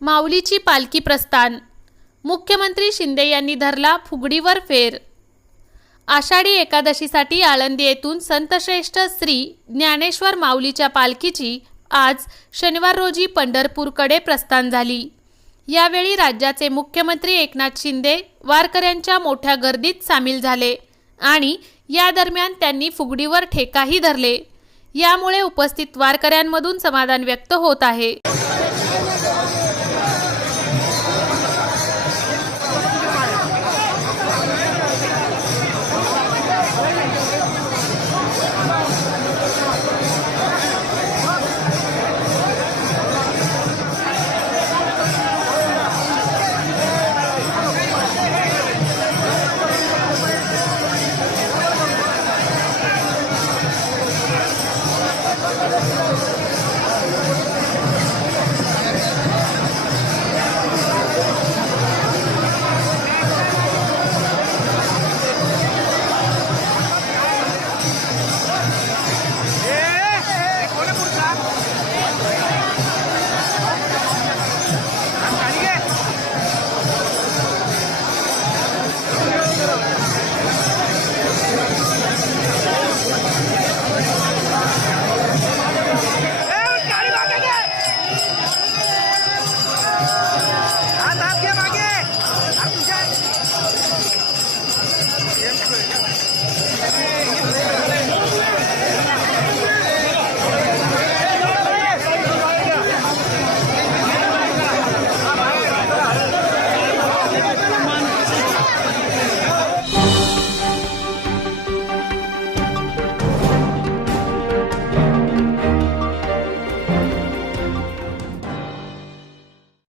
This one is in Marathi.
माऊलीची पालखी प्रस्थान. मुख्यमंत्री शिंदे यांनी धरला फुगडीवर फेर. आषाढी एकादशीसाठी आळंदी येथून संतश्रेष्ठ श्री ज्ञानेश्वर माऊलीच्या पालखीची आज शनिवार रोजी पंढरपूरकडे प्रस्थान झाली. यावेळी राज्याचे मुख्यमंत्री एकनाथ शिंदे वारकऱ्यांच्या मोठ्या गर्दीत सामील झाले आणि या दरम्यान त्यांनी फुगडीवर ठेकाही धरले. यामुळे उपस्थित वारकऱ्यांमधून समाधान व्यक्त होत आहे.